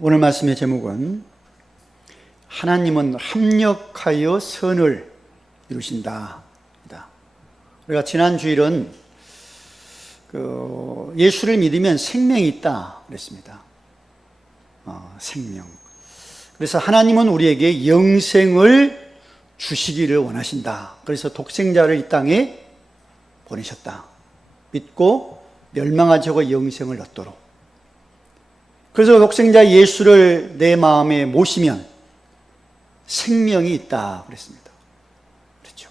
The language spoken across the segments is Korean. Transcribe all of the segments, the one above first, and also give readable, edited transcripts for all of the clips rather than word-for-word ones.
오늘 말씀의 제목은 하나님은 합력하여 선을 이루신다. 우리가 지난 주일은 예수를 믿으면 생명이 있다 그랬습니다. 생명. 그래서 하나님은 우리에게 영생을 주시기를 원하신다. 그래서 독생자를 이 땅에 보내셨다. 믿고 멸망하지 않고 영생을 얻도록. 그래서 독생자 예수를 내 마음에 모시면 생명이 있다 그랬습니다. 그렇죠.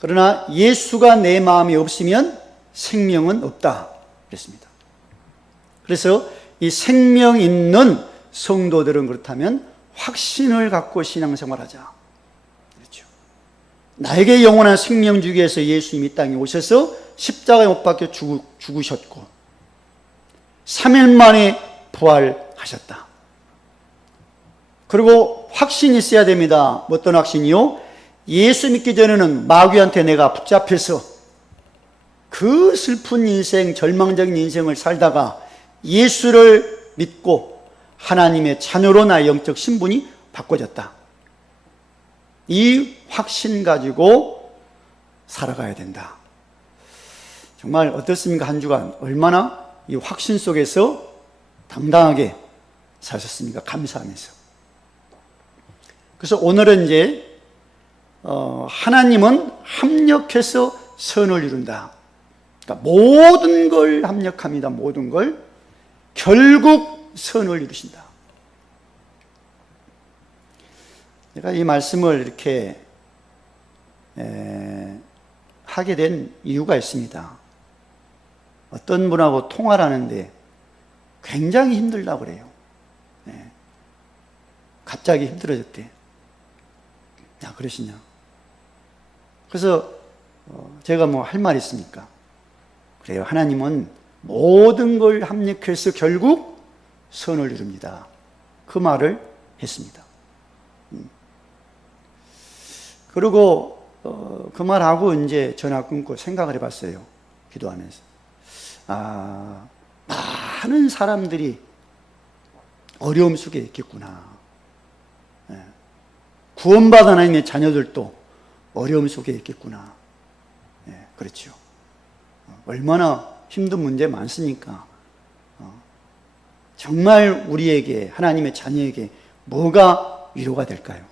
그러나 예수가 내 마음에 없으면 생명은 없다 그랬습니다. 그래서 이 생명 있는 성도들은 그렇다면 확신을 갖고 신앙생활하자. 그렇죠. 나에게 영원한 생명 주기 위해서 예수님이 이 땅에 오셔서 십자가에 못 박혀 죽으셨고 3일 만에 부활하셨다. 그리고 확신이 있어야 됩니다. 어떤 확신이요? 예수 믿기 전에는 마귀한테 내가 붙잡혀서 그 슬픈 인생, 절망적인 인생을 살다가 예수를 믿고 하나님의 자녀로 나의 영적 신분이 바꿔졌다. 이 확신 가지고 살아가야 된다. 정말 어떻습니까? 한 주간 얼마나 이 확신 속에서 당당하게 사셨습니까? 감사하면서. 그래서 오늘은 이제 하나님은 합력해서 선을 이룬다. 그러니까 모든 걸 합력합니다. 모든 걸 결국 선을 이루신다. 제가 이 말씀을 이렇게 하게 된 이유가 있습니다. 어떤 분하고 통화를 하는데 굉장히 힘들다고 그래요. 갑자기 힘들어졌대. 야, 그러시냐. 그래서 제가 뭐 할 말 있습니까? 그래요. 하나님은 모든 걸 합력해서 결국 선을 이룹니다. 그 말을 했습니다. 그리고 그 말하고 이제 전화 끊고 생각을 해봤어요. 기도하면서. 많은 사람들이 어려움 속에 있겠구나. 구원받은 하나님의 자녀들도 어려움 속에 있겠구나. 그렇죠. 얼마나 힘든 문제 많으니까. 정말 우리에게, 하나님의 자녀에게 뭐가 위로가 될까요?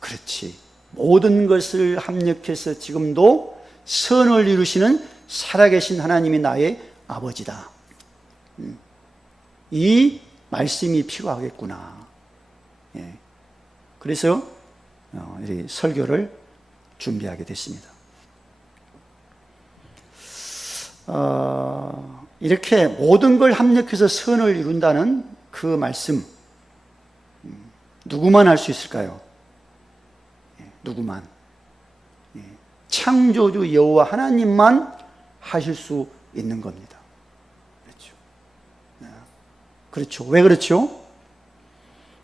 그렇지. 모든 것을 합력해서 지금도 선을 이루시는 살아계신 하나님이 나의 아버지다. 이 말씀이 필요하겠구나. 그래서 이 설교를 준비하게 됐습니다. 이렇게 모든 걸 합력해서 선을 이룬다는 그 말씀, 누구만 할 수 있을까요? 누구만? 창조주 여호와 하나님만 하실 수 있는 겁니다. 그렇죠. 그렇죠. 왜 그렇죠?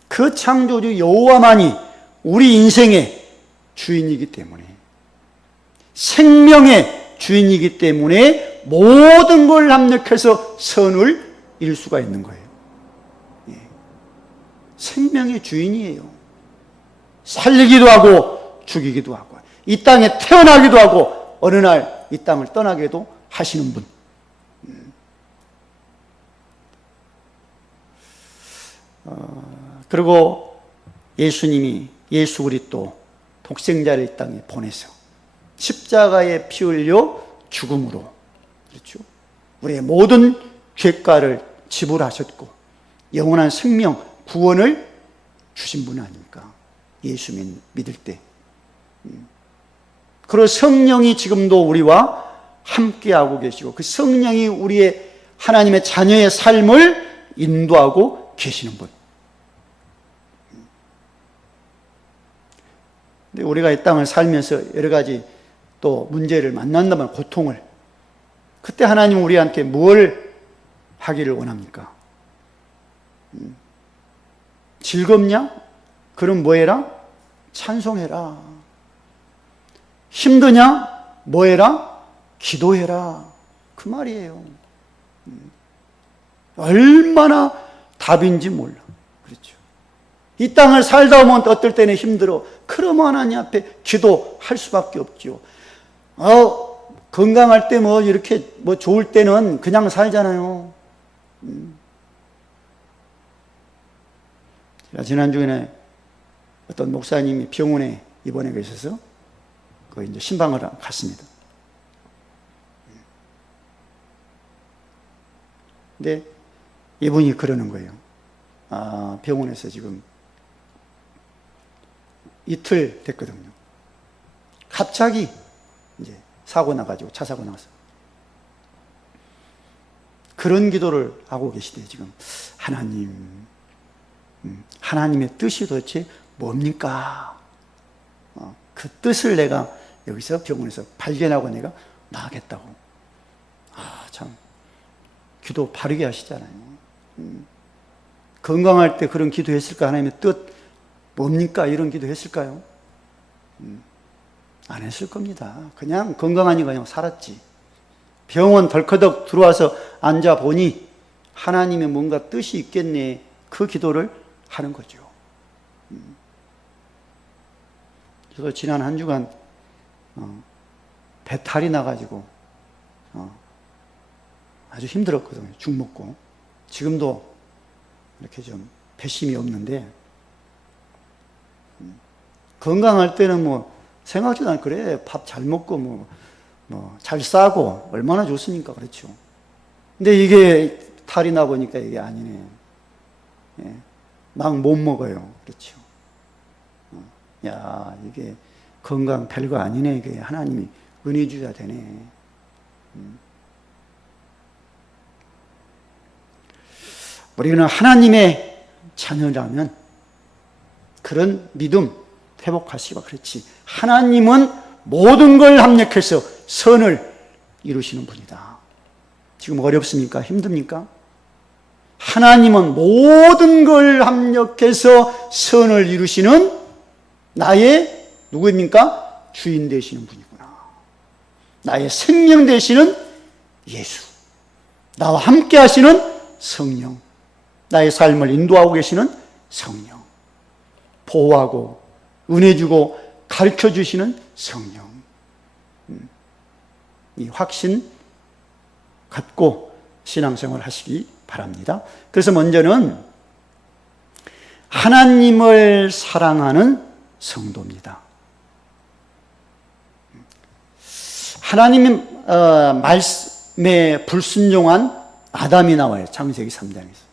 그 창조주 여호와만이 우리 인생의 주인이기 때문에, 생명의 주인이기 때문에 모든 걸 합력해서 선을 이룰 수가 있는 거예요. 생명의 주인이에요. 살리기도 하고 죽이기도 하고, 이 땅에 태어나기도 하고 어느 날 이 땅을 떠나게도 하시는 분. 그리고 예수님이, 예수 그리스도 독생자를 이 땅에 보내서 십자가에 피 흘려 죽음으로, 그렇죠, 우리의 모든 죄가를 지불하셨고 영원한 생명, 구원을 주신 분 아닙니까? 예수 믿을 때. 그리고 성령이 지금도 우리와 함께하고 계시고 그 성령이 우리의 하나님의 자녀의 삶을 인도하고 계시는 분. 근데 우리가 이 땅을 살면서 여러 가지 또 문제를 만난다면, 고통을, 그때 하나님은 우리한테 뭘 하기를 원합니까? 즐겁냐? 그럼 뭐 해라? 찬송해라. 힘드냐? 뭐 해라? 기도해라. 그 말이에요. 얼마나 답인지 몰라. 그렇죠. 이 땅을 살다 보면 어떨 때는 힘들어. 그러면 하나님 앞에 기도할 수밖에 없죠. 건강할 때 뭐 이렇게 뭐 좋을 때는 그냥 살잖아요. 제가 지난주에 어떤 목사님이 병원에 입원해 계셔서 그 이제 신방을 갔습니다. 근데 이분이 그러는 거예요. 병원에서 지금 이틀 됐거든요. 갑자기 이제 사고 나가지고 차 사고 나서 그런 기도를 하고 계시대요. 지금 하나님의 뜻이 도대체 뭡니까? 그 뜻을 내가 여기서 병원에서 발견하고 내가 나가겠다고. 참 기도 바르게 하시잖아요. 건강할 때 그런 기도했을까? 하나님의 뜻 뭡니까? 이런 기도했을까요? 안 했을 겁니다. 그냥 건강하니까 그냥 살았지. 병원 덜커덕 들어와서 앉아보니 하나님의 뭔가 뜻이 있겠네. 그 기도를 하는 거죠. 그래서 지난 한 주간 배탈이 나가지고 아주 힘들었거든요. 죽 먹고. 지금도 이렇게 좀 배심이 없는데 건강할 때는 뭐 생각지도 않고 그래. 밥 잘 먹고 뭐 잘 싸고 얼마나 좋습니까? 그렇죠. 근데 이게 탈이 나 보니까 이게 아니네. 예. 막 못 먹어요. 그렇죠. 야, 이게 건강 별거 아니네. 이게 하나님이 은혜 주셔야 되네. 우리는 하나님의 자녀라면 그런 믿음 회복하시고 그렇지. 하나님은 모든 걸 합력해서 선을 이루시는 분이다. 지금 어렵습니까? 힘듭니까? 하나님은 모든 걸 합력해서 선을 이루시는 나의 누구입니까? 주인 되시는 분이구나. 나의 생명 되시는 예수. 나와 함께 하시는 성령. 나의 삶을 인도하고 계시는 성령. 보호하고 은혜 주고 가르쳐 주시는 성령. 이 확신 갖고 신앙생활 하시기 바랍니다. 그래서 먼저는 하나님을 사랑하는 성도입니다. 하나님의 말씀에 불순종한 아담이 나와요. 창세기 3장에서.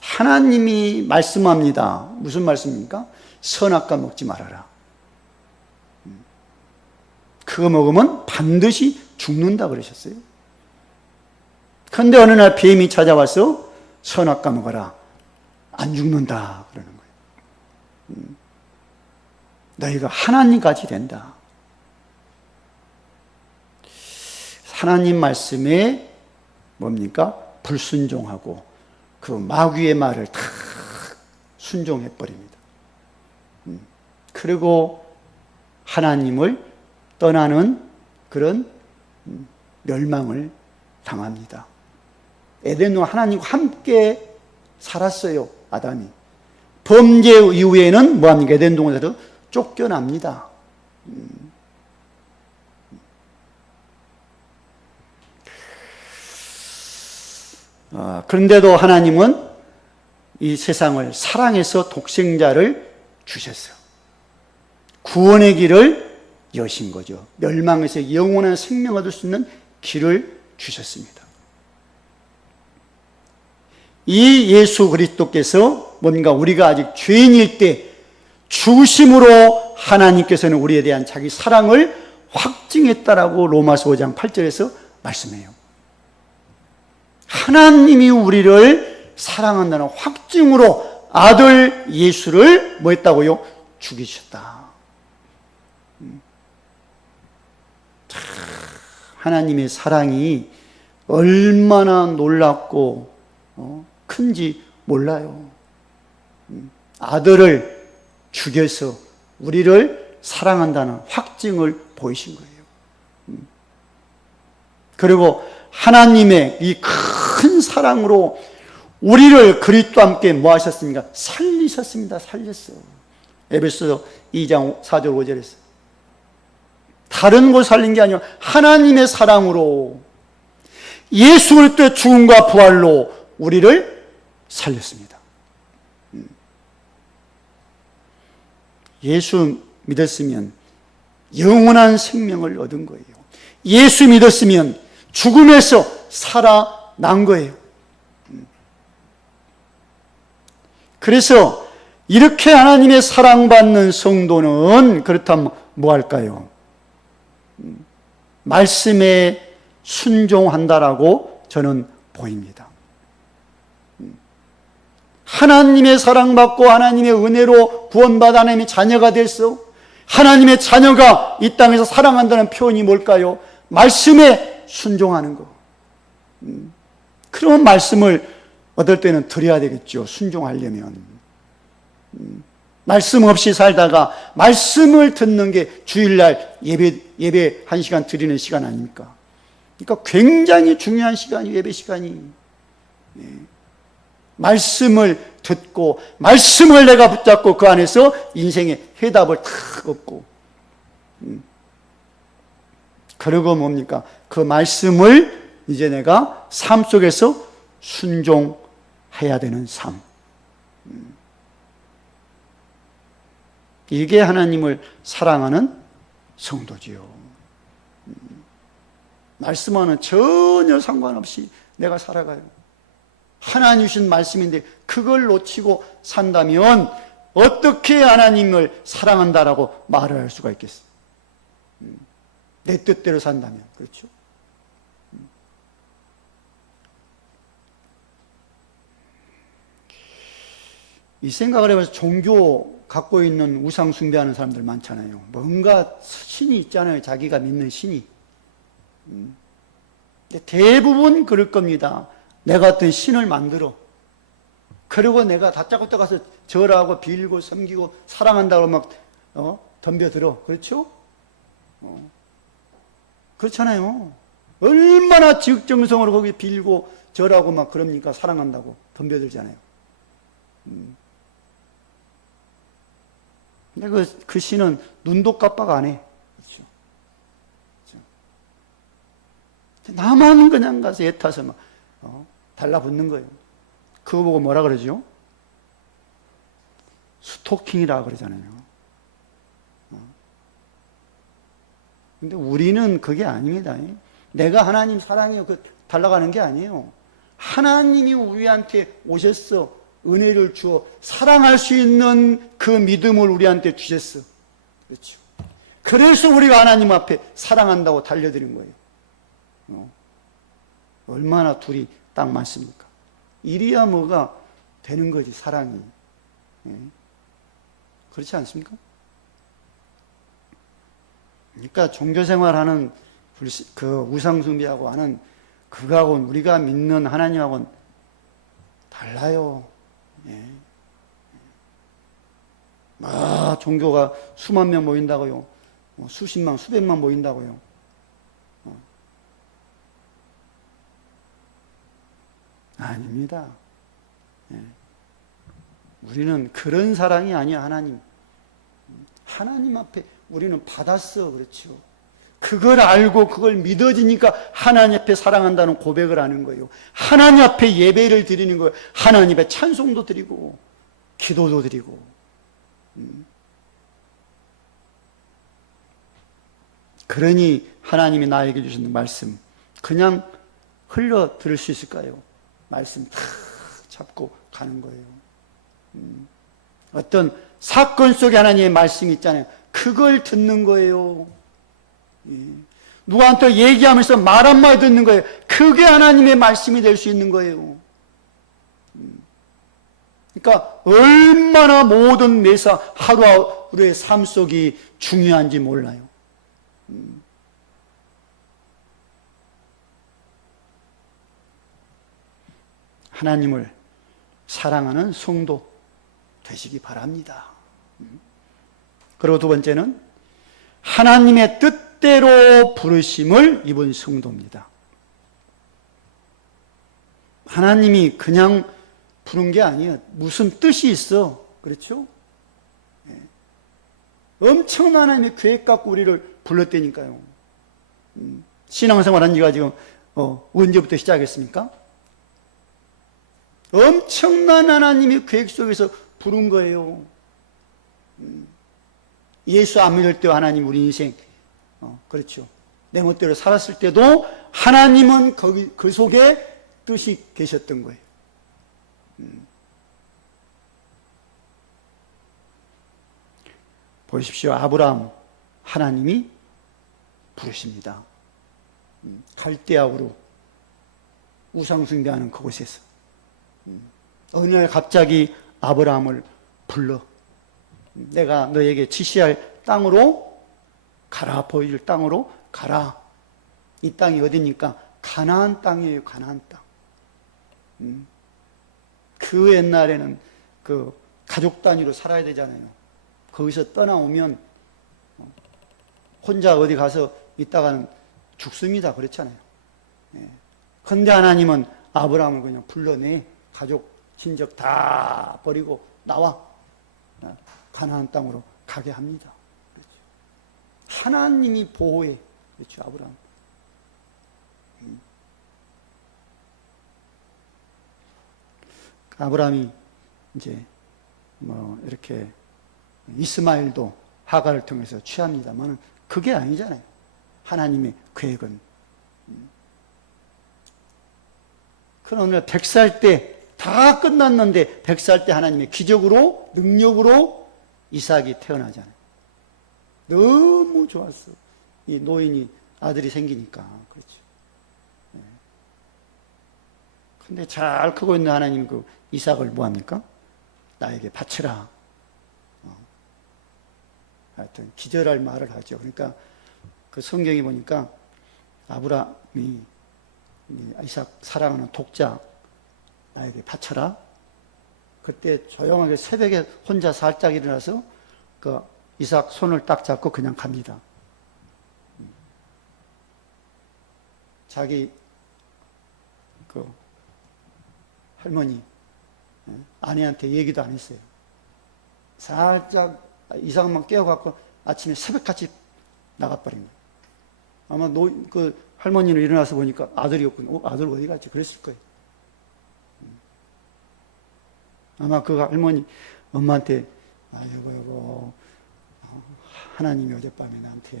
하나님이 말씀합니다. 무슨 말씀입니까? 선악과 먹지 말아라. 그거 먹으면 반드시 죽는다 그러셨어요. 그런데 어느 날 뱀이 찾아와서 선악과 먹어라. 안 죽는다 그러는 거예요. 너희가 하나님같이 된다. 하나님 말씀에 뭡니까? 불순종하고 그 마귀의 말을 다 순종해 버립니다. 그리고 하나님을 떠나는 그런 멸망을 당합니다. 에덴은 하나님과 함께 살았어요. 아담이. 범죄 이후에는 뭐합니까? 에덴 동산에서 쫓겨납니다. 그런데도 하나님은 이 세상을 사랑해서 독생자를 주셨어요. 구원의 길을 여신 거죠. 멸망에서 영원한 생명을 얻을 수 있는 길을 주셨습니다. 이 예수 그리스도께서 뭔가 우리가 아직 죄인일 때 죽으심으로 하나님께서는 우리에 대한 자기 사랑을 확증했다라고 로마서 5장 8절에서 말씀해요. 하나님이 우리를 사랑한다는 확증으로 아들 예수를 뭐 했다고요? 죽이셨다. 하나님의 사랑이 얼마나 놀랍고 큰지 몰라요. 아들을 죽여서 우리를 사랑한다는 확증을 보이신 거예요. 그리고 하나님의 이 큰 사랑으로 우리를 그리스도와 함께 뭐 하셨습니까? 살리셨습니다. 살렸어. 에베소서 2장 4절 5절에서 다른 걸 살린 게 아니라 하나님의 사랑으로 예수 그리스도의 죽음과 부활로 우리를 살렸습니다. 예수 믿었으면 영원한 생명을 얻은 거예요. 예수 믿었으면 죽음에서 살아난 거예요. 그래서 이렇게 하나님의 사랑받는 성도는 그렇다면 뭐 할까요? 말씀에 순종한다라고 저는 보입니다. 하나님의 사랑받고 하나님의 은혜로 구원받아 하나님의 자녀가 됐어. 하나님의 자녀가 이 땅에서 사랑한다는 표현이 뭘까요? 말씀에 순종하는 거. 그런 말씀을 얻을 때는 드려야 되겠죠. 순종하려면. 말씀 없이 살다가 말씀을 듣는 게 주일날 예배 1시간 드리는 시간 아닙니까? 그러니까 굉장히 중요한 시간이 예배 시간이. 말씀을 듣고 말씀을 내가 붙잡고 그 안에서 인생의 해답을 탁 얻고 그리고 뭡니까? 그 말씀을 이제 내가 삶 속에서 순종해야 되는 삶. 이게 하나님을 사랑하는 성도지요. 말씀과는 전혀 상관없이 내가 살아가요. 하나님 주신 말씀인데 그걸 놓치고 산다면 어떻게 하나님을 사랑한다라고 말을 할 수가 있겠어요? 내 뜻대로 산다면. 그렇죠? 이 생각을 해봐서 종교 갖고 있는 우상 숭배하는 사람들 많잖아요. 뭔가 신이 있잖아요. 자기가 믿는 신이. 근데 대부분 그럴 겁니다. 내가 어떤 신을 만들어. 그리고 내가 다짜고짜 가서 절하고 빌고 섬기고 사랑한다고 막 덤벼들어. 그렇죠? 그렇잖아요. 얼마나 지극정성으로 거기 빌고 절하고 막 그럽니까? 사랑한다고 덤벼들잖아요. 근데 그 신은 눈도 깜빡 안 해. 그렇죠? 나만 그냥 가서 애타서 막 달라붙는 거예요. 그거 보고 뭐라 그러죠? 스토킹이라 그러잖아요. 근데 우리는 그게 아닙니다. 내가 하나님 사랑해요. 그 달라가는 게 아니에요. 하나님이 우리한테 오셨어. 은혜를 주어 사랑할 수 있는 그 믿음을 우리한테 주셨어. 그렇죠. 그래서 우리가 하나님 앞에 사랑한다고 달려드린 거예요. 얼마나 둘이 딱 맞습니까? 이리야 뭐가 되는 거지, 사랑이. 그렇지 않습니까? 그러니까 종교생활하는 그 우상숭배하고 하는 그거하고는 우리가 믿는 하나님하고는 달라요. 종교가 수만 명 모인다고요. 수십만, 수백만 모인다고요. 아닙니다. 우리는 그런 사랑이 아니야, 하나님. 하나님 앞에 우리는 받았어, 그렇죠. 그걸 알고 그걸 믿어지니까 하나님 앞에 사랑한다는 고백을 하는 거예요. 하나님 앞에 예배를 드리는 거예요. 하나님 앞에 찬송도 드리고 기도도 드리고. 그러니 하나님이 나에게 주시는 말씀 그냥 흘려 들을 수 있을까요? 말씀 탁 잡고 가는 거예요. 어떤 사건 속에 하나님의 말씀이 있잖아요. 그걸 듣는 거예요. 누구한테 얘기하면서 말 한마디 듣는 거예요. 그게 하나님의 말씀이 될 수 있는 거예요. 그러니까 얼마나 모든 매사 하루하루의 삶 속이 중요한지 몰라요. 하나님을 사랑하는 성도 되시기 바랍니다. 그리고 두 번째는 하나님의 뜻 뜻대로 부르심을 입은 성도입니다. 하나님이 그냥 부른 게 아니에요. 무슨 뜻이 있어. 그렇죠? 예. 엄청난 하나님의 계획 갖고 우리를 불렀다니까요. 신앙생활 한 지가 지금 언제부터 시작했습니까? 엄청난 하나님의 계획 속에서 부른 거예요. 예수 안 믿을 때와 하나님 우리 인생 그렇죠. 내 멋대로 살았을 때도 하나님은 그 속에 뜻이 계셨던 거예요. 보십시오. 아브라함 하나님이 부르십니다. 갈대아우로 우상숭배하는 그곳에서 어느 날 갑자기 아브라함을 불러 내가 너에게 지시할 땅으로 가라. 보여줄 땅으로 가라. 이 땅이 어디입니까? 가나안 땅이에요. 가나안 땅. 그 옛날에는 그 가족 단위로 살아야 되잖아요. 거기서 떠나오면 혼자 어디 가서 있다가는 죽습니다. 그렇잖아요. 그런데 하나님은 아브라함을 그냥 불러내. 가족, 친척 다 버리고 나와. 가나안 땅으로 가게 합니다. 그렇죠. 하나님이 보호해. 그렇죠. 아브라함. 아브라함이 이제 이렇게 이스마엘도 하갈을 통해서 취합니다만 그게 아니잖아요. 하나님의 계획은. 그런 어느 날 100살 때 다 끝났는데 100살 때 하나님의 기적으로 능력으로 이삭이 태어나잖아요. 너무 좋았어. 이 노인이 아들이 생기니까. 그렇죠. 근데 잘 크고 있는 하나님 그 이삭을 뭐합니까? 나에게 바치라. 하여튼 기절할 말을 하죠. 그러니까 그 성경에 보니까 아브라함이 이삭 사랑하는 독자 나에게 바쳐라. 그때 조용하게 새벽에 혼자 살짝 일어나서 그 이삭 손을 딱 잡고 그냥 갑니다. 자기 그 할머니 아내한테 얘기도 안 했어요. 살짝 이삭만 깨워갖고 아침에 새벽같이 나가버린 거예요. 아마 그 할머니는 일어나서 보니까 아들이었군요. 아들 어디 갔지? 그랬을 거예요. 아마 그 할머니 엄마한테 여보 하나님이 어젯밤에 나한테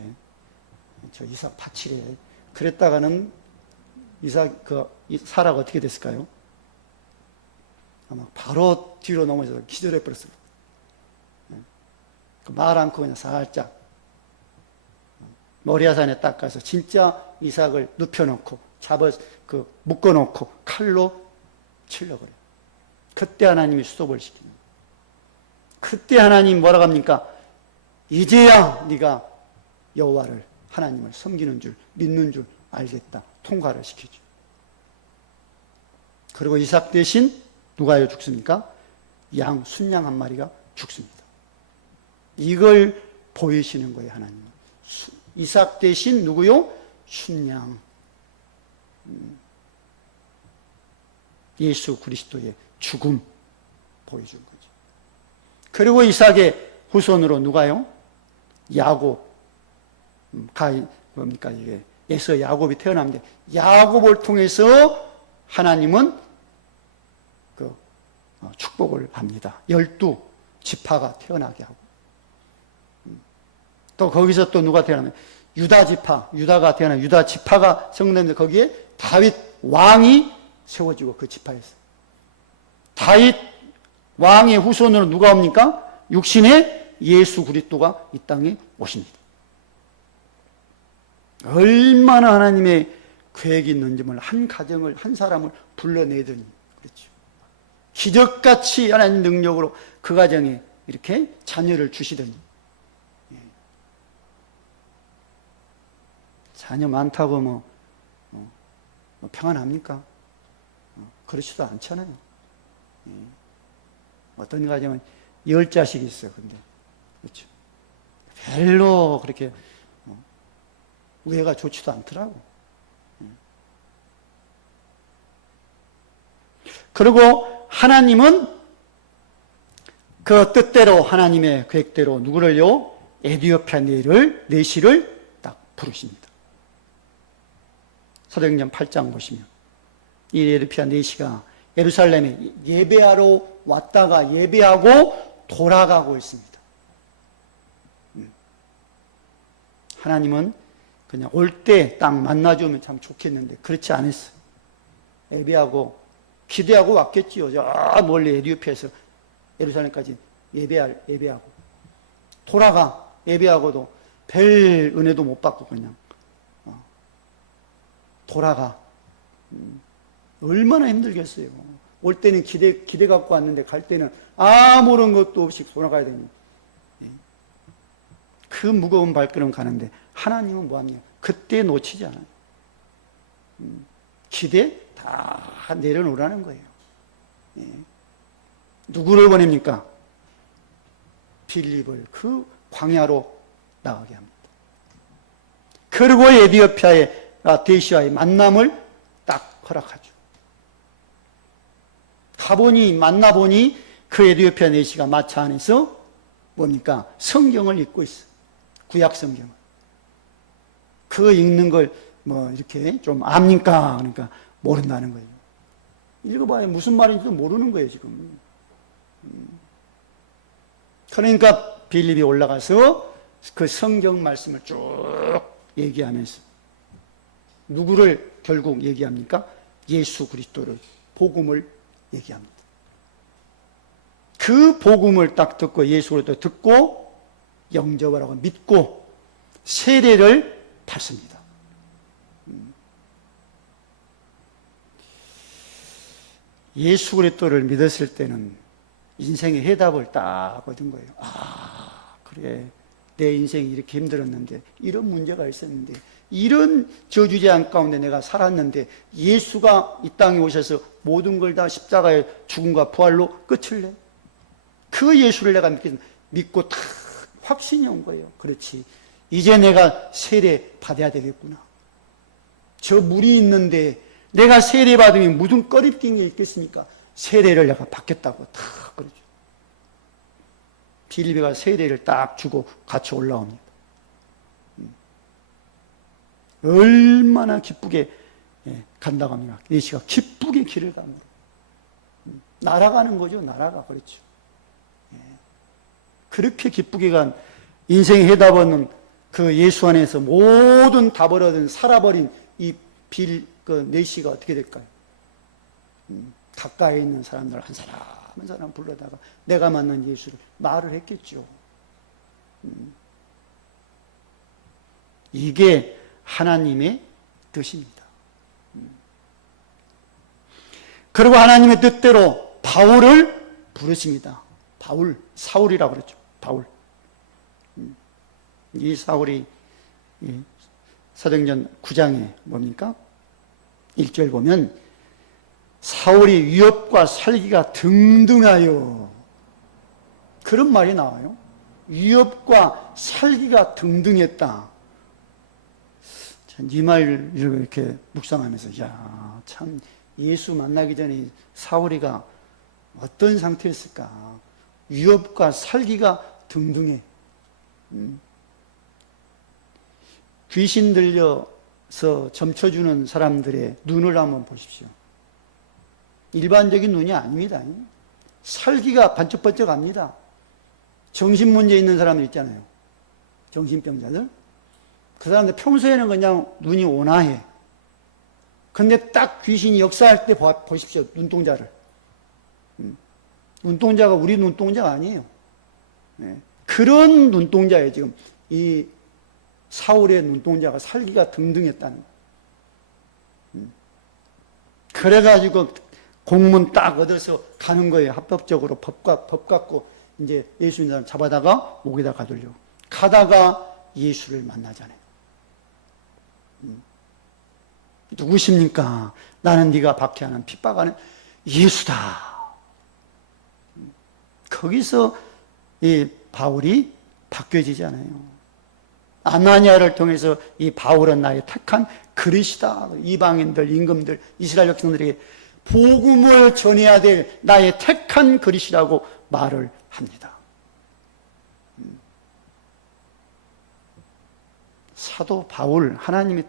저 이삭 바치래. 그랬다가는 사라가 어떻게 됐을까요? 아마 바로 뒤로 넘어져서 기절해 버렸어요. 말 않고 그냥 살짝 모리아산에 딱 가서 진짜 이삭을 눕혀놓고 묶어놓고 칼로 치려고 그때 하나님이 스톱을 시킵니다. 그때 하나님 뭐라고 합니까? 이제야 네가 여호와를 하나님을 섬기는 줄 믿는 줄 알겠다. 통과를 시키죠. 그리고 이삭 대신 누가 죽습니까? 순양 한 마리가 죽습니다. 이걸 보이시는 거예요. 하나님은. 이삭 대신 누구요? 순양. 예수 그리스도의 죽음 보여준 거죠. 그리고 이삭의 후손으로 누가요? 야곱. 뭡니까 이게 에서 야곱이 태어납니다. 야곱을 통해서 하나님은 그 축복을 합니다. 12지파가 태어나게 하고. 또 거기서 또 누가 태어나면 유다가 태어나 유다지파가 성립되는데 거기에 다윗 왕이 세워지고 그 지파에서 다윗 왕의 후손으로 누가 옵니까? 육신의 예수 그리스도가 이 땅에 오십니다. 얼마나 하나님의 계획이 있는지 몰라. 한 가정을 한 사람을 불러내더니 그렇죠. 기적같이 하나님 능력으로 그 가정에 이렇게 자녀를 주시더니 자녀 많다고 뭐 평안합니까? 그렇지도 않잖아요. 어떤 가정은 10자식이 있어요. 근데 그렇죠. 별로 그렇게 우애가 좋지도 않더라고. 그리고 하나님은 그 뜻대로 하나님의 계획대로 누구를요? 에디오피아 내시를 딱 부르십니다. 사도행전 8장 보시면 이 에디오피아 내시가 예루살렘에 예배하러 왔다가 예배하고 돌아가고 있습니다. 하나님은 그냥 올 때 딱 만나주면 참 좋겠는데 그렇지 않았어요. 예배하고 기대하고 왔겠지요. 저 멀리 에디오피아에서 예루살렘까지 예배하고 돌아가 예배하고도 별 은혜도 못 받고 그냥 돌아가. 얼마나 힘들겠어요. 올 때는 기대 갖고 왔는데 갈 때는 아무런 것도 없이 돌아가야 되니 그 무거운 발걸음 가는데 하나님은 뭐하냐? 그때 놓치지 않아요. 기대 다 내려놓으라는 거예요. 누구를 보냅니까? 빌립을 그 광야로 나가게 합니다. 그리고 에디오피아의 대시와의 만남을 딱 허락하죠. 가보니 만나보니 그 에디오피아 내시가 마차 안에서 뭡니까? 성경을 읽고 있어. 구약 성경을. 그 읽는 걸 뭐 이렇게 좀 압니까? 그러니까 모른다는 거예요. 읽어봐야 무슨 말인지도 모르는 거예요, 지금. 그러니까 빌립이 올라가서 그 성경 말씀을 쭉 얘기하면서 누구를 결국 얘기합니까? 예수 그리스도를, 복음을 얘기합니다. 그 복음을 딱 듣고 예수 그리스도 듣고 영접을 하고 믿고 세례를 받습니다. 예수 그리스도를 믿었을 때는 인생의 해답을 딱 얻은 거예요. 아, 그래. 내 인생이 이렇게 힘들었는데, 이런 문제가 있었는데, 이런 저주재앙 가운데 내가 살았는데, 예수가 이 땅에 오셔서 모든 걸 다 십자가의 죽음과 부활로 끝을 내. 그 예수를 내가 믿고 다 확신이 온 거예요. 그렇지. 이제 내가 세례 받아야 되겠구나. 저 물이 있는데, 내가 세례 받으면 무슨 꺼리낀 게 있겠습니까? 세례를 내가 받겠다고 다 그러죠. 빌립이가 세례를 딱 주고 같이 올라옵니다. 얼마나 기쁘게 간다고 합니다. 예시가 기쁘게 길을 갑니다. 날아가는 거죠. 날아가. 그렇죠. 그렇게 기쁘게 간 인생의 해답 얻는 그 예수 안에서 모든 다 버려진 살아버린 이 그 내시가 어떻게 될까요? 가까이 있는 사람들 한 사람 한 사람 불러다가 내가 만난 예수를 말을 했겠죠. 이게 하나님의 뜻입니다. 그리고 하나님의 뜻대로 바울을 부르십니다. 바울, 사울이라고 그랬죠. 바울. 이 사울이 사도행전 9장에 뭡니까? 1절 보면 사울이 위협과 살기가 등등하여 그런 말이 나와요. 위협과 살기가 등등했다. 이 말을 이렇게 묵상하면서 야, 참 예수 만나기 전에 사울이가 어떤 상태였을까? 위협과 살기가 등등해. 귀신 들려서 점쳐주는 사람들의 눈을 한번 보십시오. 일반적인 눈이 아닙니다. 살기가 반짝반짝합니다. 정신문제 있는 사람들 있잖아요. 정신병자들. 그 사람들 평소에는 그냥 눈이 온화해. 근데 딱 귀신이 역사할 때 보십시오. 눈동자를. 눈동자가 우리 눈동자가 아니에요. 그런 눈동자예요. 지금 이 사울의 눈동자가 살기가 등등했다는. 그래가지고 공문 딱 얻어서 가는 거예요. 합법적으로 법 갖고 이제 예수 믿는 사람 잡아다가 옥에다 가두려고. 가다가 예수를 만나잖아요. 누구십니까? 나는 네가 박해하는 핍박하는 예수다. 거기서 이 바울이 바뀌어지잖아요. 아나니아를 통해서 이 바울은 나의 택한 그릇이다. 이방인들, 임금들, 이스라엘 백성들에게 복음을 전해야 될 나의 택한 그릇이라고 말을 합니다. 사도 바울, 하나님의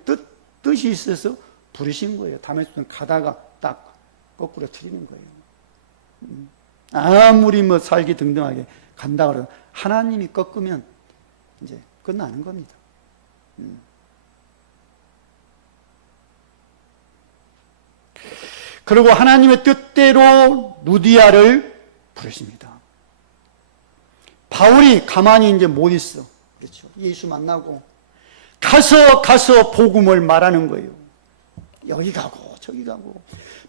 뜻이 있어서 부르신 거예요. 다메섹 가다가 딱 거꾸로 틀리는 거예요. 아무리 뭐 살기 등등하게 간다 그러면 하나님이 꺾으면 이제 끝나는 겁니다. 그리고 하나님의 뜻대로 루디아를 부르십니다. 바울이 가만히 이제 못 있어. 그렇죠. 예수 만나고 가서 복음을 말하는 거예요. 여기 가고 저기 가고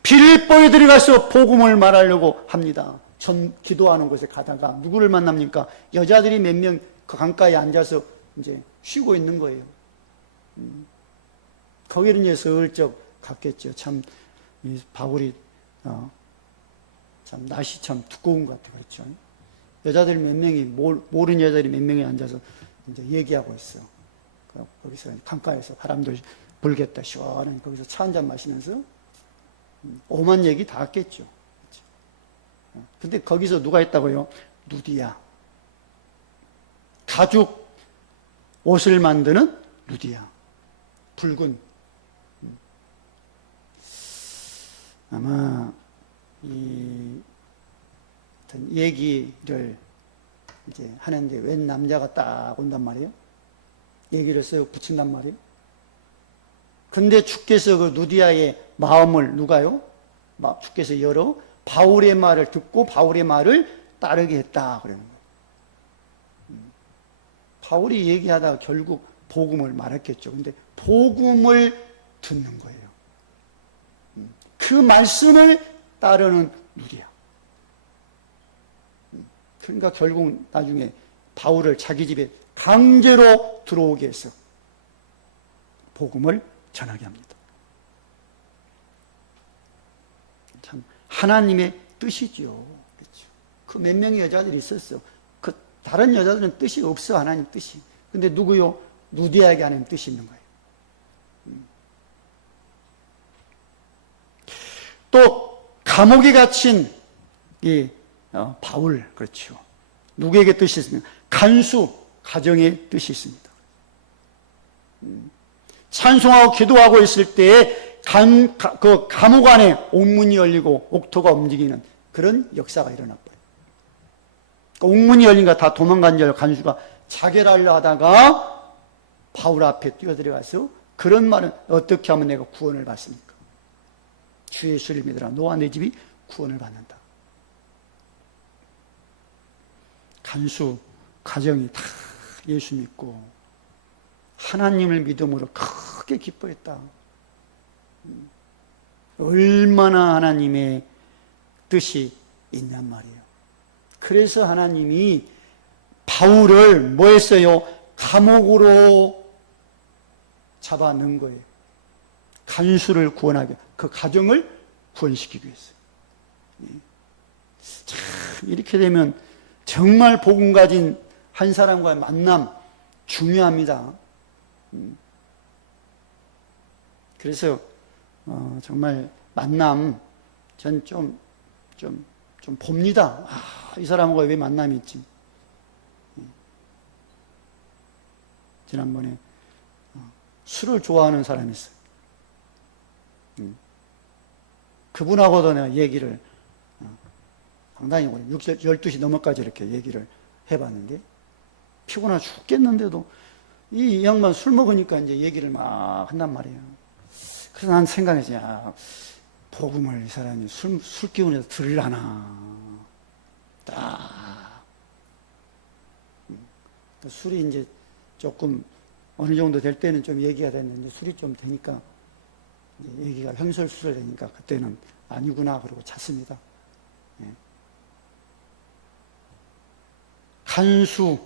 빌립보에 들어가서 복음을 말하려고 합니다. 전 기도하는 곳에 가다가 누구를 만납니까? 여자들이 몇 명 그 강가에 앉아서 이제 쉬고 있는 거예요. 거기를 이제 슬쩍 갔겠죠. 참 바울이 참 날씨 참 두꺼운 것 같아요. 그렇죠. 여자들 몇 명이 모르는 여자들이 몇 명이 앉아서 이제 얘기하고 있어. 거기서 강가에서 바람도 불겠다 시원하니 거기서 차 한잔 마시면서 오만 얘기 다 했겠죠. 근데 거기서 누가 있다고요? 루디아. 가죽 옷을 만드는 루디아. 붉은. 아마 이 어떤 얘기를 이제 하는데 웬 남자가 딱 온단 말이에요. 얘기를 써 붙인단 말이에요. 근데 주께서 그 루디아의 마음을 누가요? 주께서 열어 바울의 말을 듣고 바울의 말을 따르게 했다 그러는 거예요. 바울이 얘기하다가 결국 복음을 말했겠죠. 근데 복음을 듣는 거예요. 그 말씀을 따르는 루디아. 그러니까 결국 나중에 바울을 자기 집에 강제로 들어오게 해서 복음을 전하게 합니다. 참 하나님의 뜻이죠. 그렇죠. 그 몇 명의 여자들이 있었어. 그 다른 여자들은 뜻이 없어. 하나님 뜻이. 근데 누구요? 루디아에게 하나님 뜻이 있는 거예요. 또 감옥에 갇힌 이 바울, 그렇죠. 누구에게 뜻이 있습니까? 간수 가정의 뜻이 있습니다. 찬송하고 기도하고 있을 때에 그 감옥 안에 옥문이 열리고 옥토가 움직이는 그런 역사가 일어났고요. 옥문이 열리니까 다 도망간 줄 알고 간수가 자결하려 하다가 바울 앞에 뛰어들어가서 그런 말은 어떻게 하면 내가 구원을 받습니까? 주 예수를 믿으라. 너와 내 집이 구원을 받는다. 간수 가정이 다 예수 믿고 하나님을 믿음으로 크게 기뻐했다. 얼마나 하나님의 뜻이 있냔 말이에요. 그래서 하나님이 바울을 뭐 했어요? 감옥으로 잡아 넣은 거예요. 간수를 구원하게, 그 가정을 구원시키기 위해서. 참 이렇게 되면 정말 복음 가진 한 사람과의 만남 중요합니다. 그래서 정말 만남 전 좀 봅니다. 이 사람과 왜 만남이 있지? 지난번에 술을 좋아하는 사람이 있어요. 그분하고도 내가 얘기를 상당히 12시 넘어까지 이렇게 얘기를 해봤는데 피곤하 죽겠는데도 이 양반 술 먹으니까 이제 얘기를 막 한단 말이에요. 그래서 난 생각했지, 복음을 이 사람이 술 기운에서 들으려나. 술이 이제 조금 어느 정도 될 때는 좀 얘기가 됐는데 술이 좀 되니까 이제 얘기가 횡설수설 되니까 그때는 아니구나 그러고 잤습니다. 간수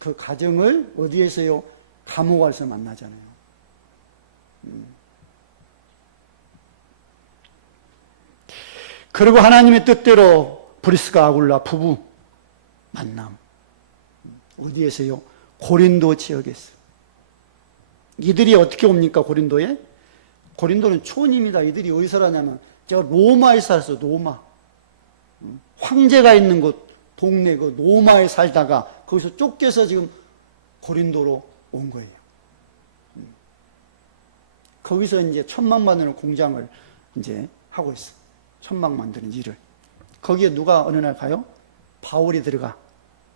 그 가정을 어디에서요? 감옥에서 만나잖아요. 그리고 하나님의 뜻대로 브리스가 아굴라 부부 만남. 어디에서요? 고린도 지역에서. 이들이 어떻게 옵니까, 고린도에? 고린도는 촌입니다. 이들이 어디서 살았냐면, 저 로마에 살았어요, 로마. 황제가 있는 곳, 동네 그 로마에 살다가 거기서 쫓겨서 지금 고린도로 온 거예요. 거기서 이제 천막 만드는 공장을 이제 하고 있어. 천막 만드는 일을. 거기에 누가 어느 날 가요? 바울이 들어가.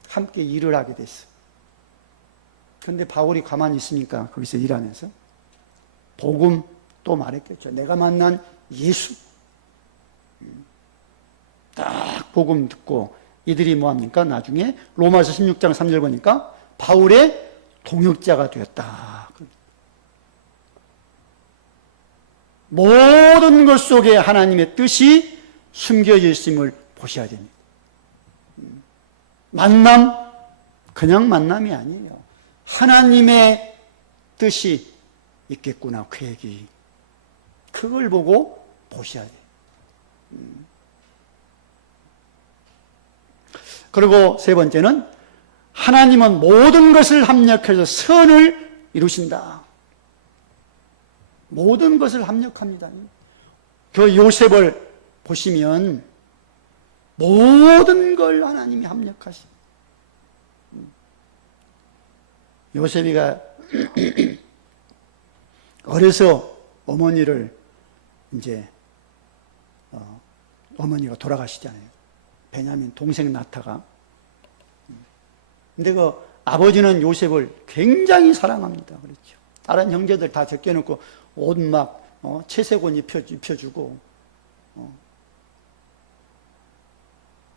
함께 일을 하게 됐어. 근데 바울이 가만히 있으니까 거기서 일하면서 복음 또 말했겠죠. 내가 만난 예수. 딱 복음 듣고 이들이 뭐합니까? 나중에 로마서 16장 3절 보니까 바울의 동역자가 되었다. 모든 것 속에 하나님의 뜻이 숨겨져 있음을 보셔야 됩니다. 만남, 그냥 만남이 아니에요. 하나님의 뜻이 있겠구나, 계획이. 그걸 보고 보셔야 돼요. 그리고 세 번째는 하나님은 모든 것을 합력해서 선을 이루신다. 모든 것을 합력합니다. 그 요셉을 보시면 모든 걸 하나님이 합력하시. 요셉이가 어려서 어머니를 이제 어머니가 돌아가시잖아요. 베냐민 동생 나타가. 근데 그 아버지는 요셉을 굉장히 사랑합니다. 그렇죠. 다른 형제들 다 제껴놓고 옷 막 채색옷 입혀주고.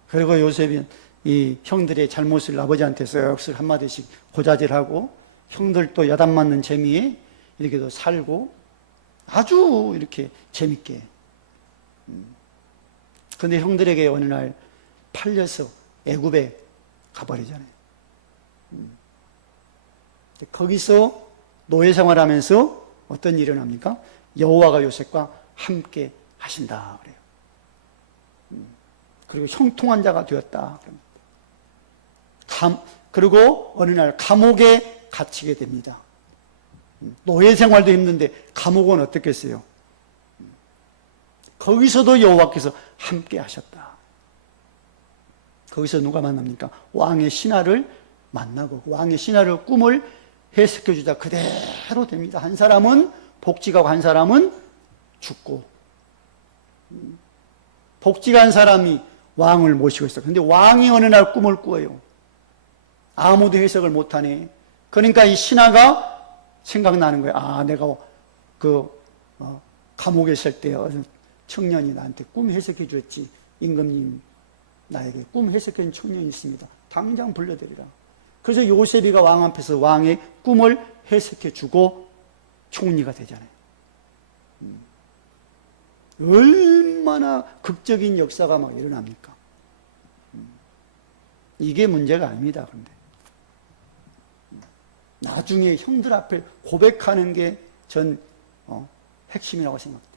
그리고 요셉이 이 형들의 잘못을 아버지한테 쓱쓱 한마디씩 고자질하고 형들도 야단 맞는 재미에 이렇게도 살고 아주 이렇게 재밌게. 근데 형들에게 어느 날 팔려서 애굽에 가버리잖아요. 거기서 노예 생활하면서 어떤 일이 일어납니까? 여호와가 요셉과 함께 하신다 그래요. 그리고 형통한 자가 되었다. 그리고 어느 날 감옥에 갇히게 됩니다. 노예 생활도 힘든데 감옥은 어떻겠어요? 거기서도 여호와께서 함께 하셨다. 거기서 누가 만납니까? 왕의 신하를 만나고 왕의 신하를 꿈을 해석해 주자 그대로 됩니다. 한 사람은 복직하고 한 사람은 죽고. 복직한 사람이 왕을 모시고 있어요. 근데 왕이 어느 날 꿈을 꾸어요. 아무도 해석을 못하네. 그러니까 이 신하가 생각나는 거예요. 아, 내가 감옥에 있을 때 청년이 나한테 꿈 해석해 줬지. 임금님 나에게 꿈 해석해 준 청년이 있습니다. 당장 불러드리라. 그래서 요셉이가 왕 앞에서 왕의 꿈을 해석해 주고 총리가 되잖아요. 얼마나 극적인 역사가 막 일어납니까? 이게 문제가 아닙니다. 그런데 나중에 형들 앞에 고백하는 게 전 핵심이라고 생각합니다.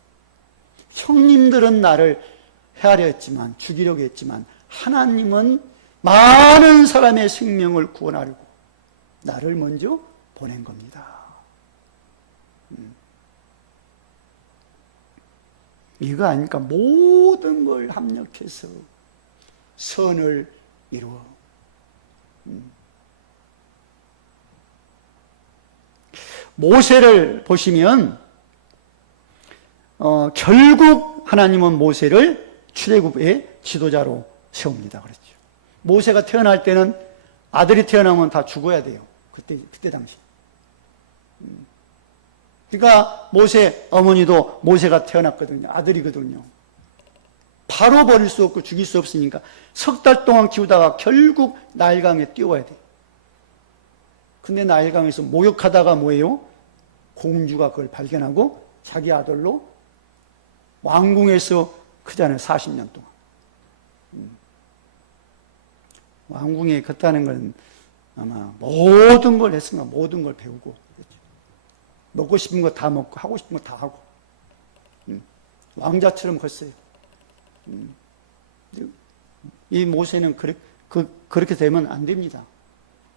형님들은 나를 헤아려 했지만 죽이려고 했지만 하나님은 많은 사람의 생명을 구원하려고 나를 먼저 보낸 겁니다. 이거 아니까 모든 걸 합력해서 선을 이루어. 모세를 보시면 결국 하나님은 모세를 출애굽의 지도자로 세웁니다. 그렇죠. 모세가 태어날 때는 아들이 태어나면 다 죽어야 돼요. 그때 당시. 그러니까 모세 어머니도 모세가 태어났거든요. 아들이거든요. 바로 버릴 수 없고 죽일 수 없으니까 석 달 동안 키우다가 결국 나일강에 띄워야 돼요. 근데 나일강에서 목욕하다가 뭐예요? 공주가 그걸 발견하고 자기 아들로 왕궁에서 크잖아요. 40년 동안. 왕궁에 컸다는 건 아마 모든 걸 했으니까 모든 걸 배우고 그렇죠. 먹고 싶은 거 다 먹고 하고 싶은 거 다 하고 왕자처럼 컸어요. 이 모세는 그렇게 되면 안 됩니다.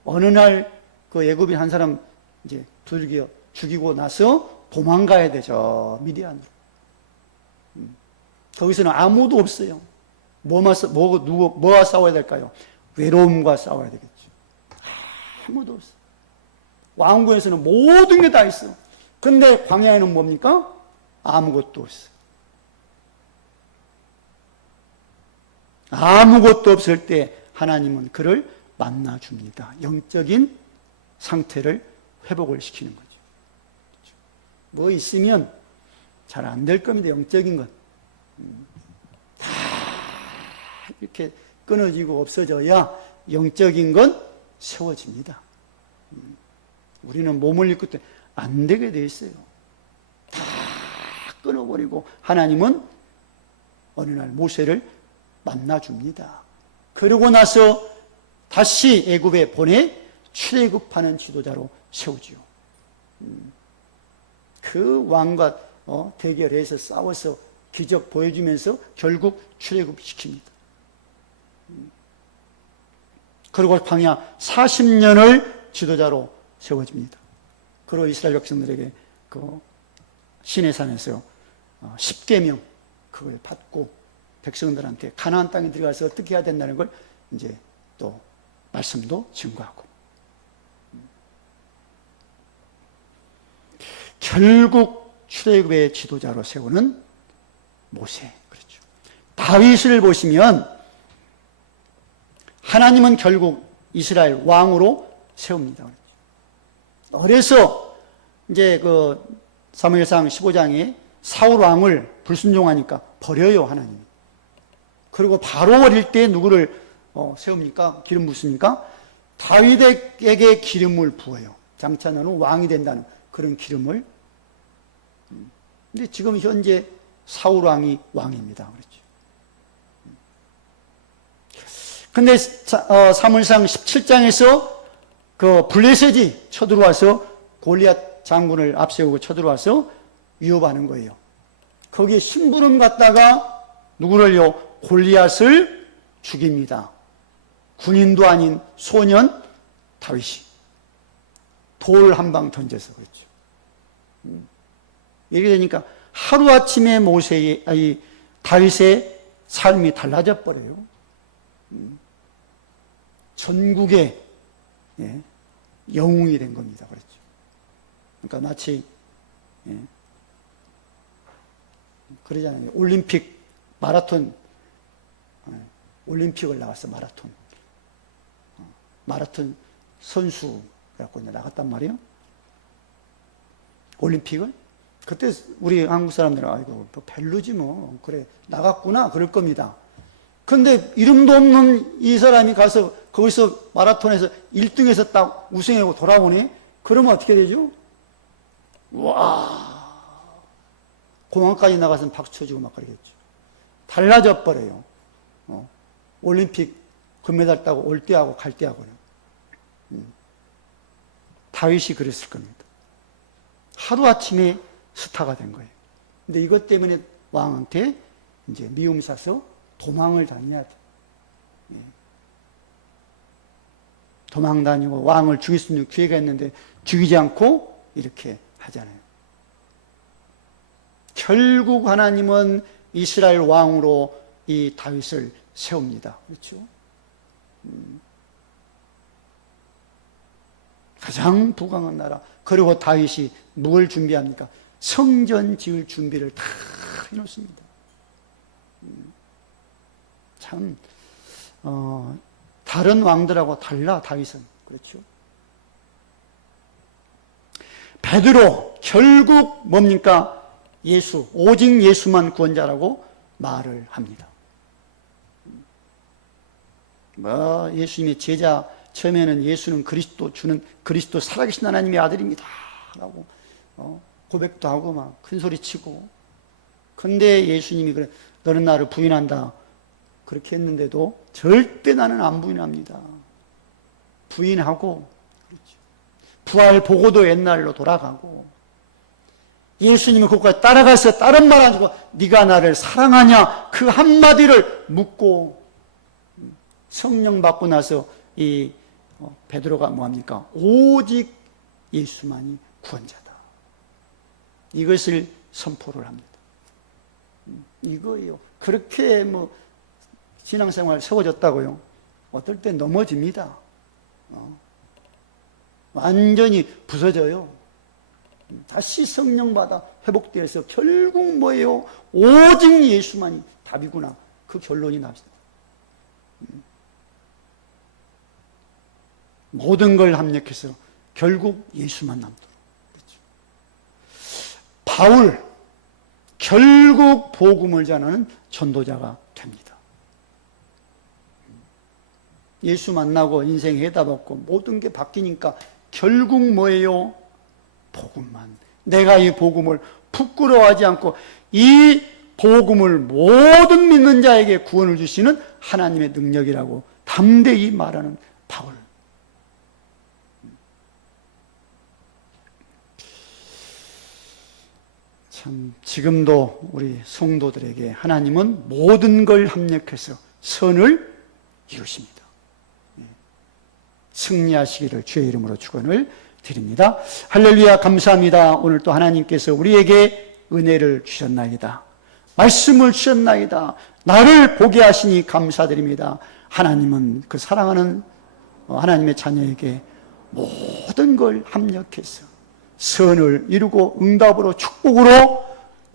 어느 날 그 애굽인 한 사람 이제 두들겨 죽이고 나서 도망가야 되죠. 미디안으로. 거기서는 아무도 없어요. 뭐와 싸워야 될까요? 외로움과 싸워야 되겠죠. 아무도 없어. 왕궁에서는 모든 게 다 있어. 근데 광야에는 뭡니까? 아무것도 없어. 아무것도 없을 때 하나님은 그를 만나줍니다. 영적인 상태를 회복을 시키는 거죠. 뭐 있으면 잘 안 될 겁니다. 영적인 건. 다 이렇게 끊어지고 없어져야 영적인 건 세워집니다. 우리는 몸을 입고 때 안 되게 돼 있어요. 다 끊어버리고 하나님은 어느 날 모세를 만나줍니다. 그러고 나서 다시 애굽에 보내 출애굽하는 지도자로 세우지요. 그 왕과 대결해서 싸워서 기적 보여주면서 결국 출애굽시킵니다. 그리고 광야 40년을 지도자로 세워집니다. 그리고 이스라엘 백성들에게 그 시내산에서 10계명 그걸 받고 백성들한테 가나안 땅에 들어가서 어떻게 해야 된다는 걸 이제 또 말씀도 증거하고, 결국 출애굽의 지도자로 세우는 모세. 그렇죠. 다윗을 보시면 하나님은 결국 이스라엘 왕으로 세웁니다. 그래서 이제 그 사무엘상 15장에 사울 왕을 불순종하니까 버려요, 하나님이. 그리고 바로 어릴 때 누구를 세웁니까? 기름 붓습니까? 다윗에게 기름을 부어요. 장차 너는 왕이 된다는 그런 기름을. 근데 지금 현재 사울 왕이 왕입니다. 그렇죠. 근데 사무엘상 17장에서 그 블레셋이 쳐들어와서 골리앗 장군을 앞세우고 쳐들어와서 위협하는 거예요. 거기에 심부름 갔다가 누구를요? 골리앗을 죽입니다. 군인도 아닌 소년 다윗이 돌 한 방 던져서 그렇죠. 이렇게 되니까 하루아침에 다윗의 삶이 달라져 버려요. 전국의 영웅이 된 겁니다. 그렇죠. 그러니까 마치 그러잖아요. 올림픽 마라톤, 올림픽을 나갔어. 마라톤 선수 갖고 나갔단 말이에요. 올림픽을. 그때 우리 한국 사람들은 아이고 별로지 뭐, 그래 나갔구나 그럴 겁니다. 근데 이름도 없는 이 사람이 가서 거기서 마라톤에서 1등에서 딱 우승하고 돌아오니, 그러면 어떻게 되죠? 와, 공항까지 나가서는 박수 쳐주고 막 그러겠죠. 달라져 버려요. 올림픽 금메달 따고 올 때하고 갈 때하고는. 다윗이 그랬을 겁니다. 하루아침에 스타가 된 거예요. 근데 이것 때문에 왕한테 이제 미움 사서 도망을 다녀야 돼. 도망 다니고 왕을 죽일 수 있는 기회가 있는데 죽이지 않고 이렇게 하잖아요. 결국 하나님은 이스라엘 왕으로 이 다윗을 세웁니다. 그렇죠? 가장 부강한 나라. 그리고 다윗이 뭘 준비합니까? 성전 지을 준비를 다 해놓습니다. 참 다른 왕들하고 달라, 다윗은. 그렇죠? 베드로 결국 뭡니까? 오직 예수만 구원자라고 말을 합니다. 예수님의 제자, 처음에는 예수는 그리스도 살아계신 하나님의 아들입니다 라고 고백도 하고 막 큰 소리 치고, 근데 예수님이 그래, 너는 나를 부인한다 그렇게 했는데도 절대 나는 안 부인합니다. 부인하고, 그렇죠. 부활 보고도 옛날로 돌아가고, 예수님이 그것까지 따라가서 다른 말 안 주고 네가 나를 사랑하냐 그 한마디를 묻고, 성령 받고 나서 이 베드로가 뭐합니까? 오직 예수만이 구원자다. 이것을 선포를 합니다. 이거예요. 그렇게 신앙생활 세워졌다고요? 어떨 때 넘어집니다. 완전히 부서져요. 다시 성령 받아 회복되어서 결국 뭐예요? 오직 예수만이 답이구나. 그 결론이 납니다. 모든 걸 합력해서 결국 예수만 남도록. 그렇죠. 바울, 결국 복음을 전하는 전도자가 됩니다. 예수 만나고 인생 해답없고 모든 게 바뀌니까 결국 뭐예요? 복음만. 내가 이 복음을 부끄러워하지 않고 이 복음을 모든 믿는 자에게 구원을 주시는 하나님의 능력이라고 담대히 말하는 바울. 참 지금도 우리 성도들에게 하나님은 모든 걸 합력해서 선을 이루십니다. 승리하시기를 주의 이름으로 축원을 드립니다. 할렐루야. 감사합니다. 오늘 또 하나님께서 우리에게 은혜를 주셨나이다. 말씀을 주셨나이다. 나를 보게 하시니 감사드립니다. 하나님은 그 사랑하는 하나님의 자녀에게 모든 걸 합력해서 선을 이루고 응답으로 축복으로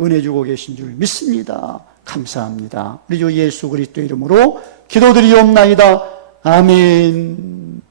은혜 주고 계신 줄 믿습니다. 감사합니다. 우리 주 예수 그리스도 이름으로 기도드리옵나이다. 아멘.